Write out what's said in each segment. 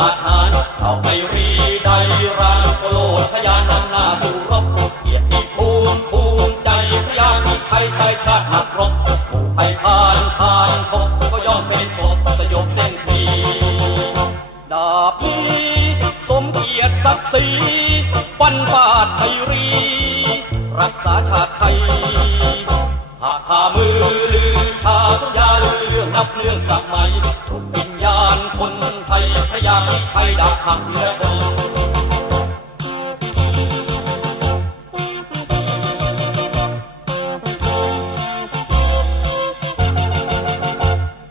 อาหารเข้าไปรีใดรางโกโลทยานำหน้าสู่รบเกียรติภูมิภูมิใจพระยามีชัยชัยชาตินัครบผู้ไผ่พานทานคบก็ย่อมเป็นศพสยบเส้นทีดาบนี้สมเกียรติศักดิ์ศรีฟันปาดไทยรี รักษาชาติไทยหากขามือลือชาสัญญาเรื่องนับเรื่องสมัยทุกปี หักเรือทง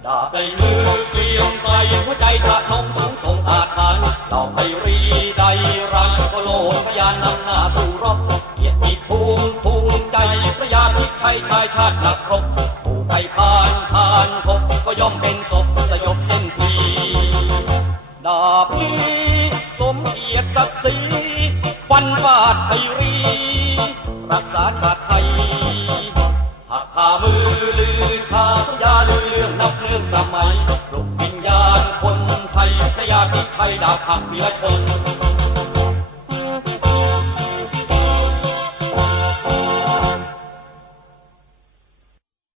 ดาบในมือเกลียงไกหัวใจทะนงสูงส่งอาถรรพ์เราไปรีใดรันก็โลดพยานนำหน้าสู่รบเกียรติภูมิภูมิใจพระยาพิชัยชายชาตินักรบผู้ไปผ่านผ่านพบก็ย่อมเป็นศพสยบเส้นทีดาบ ศักดิ์ศรีฟันฟาดไพรี รักษาชาติไทยหากขามือลือชาสัญญาลือเรื่องนับเรื่องสมัยปลุกวิญญาณคนไทยพระยาพิชัยดาบหักวียชน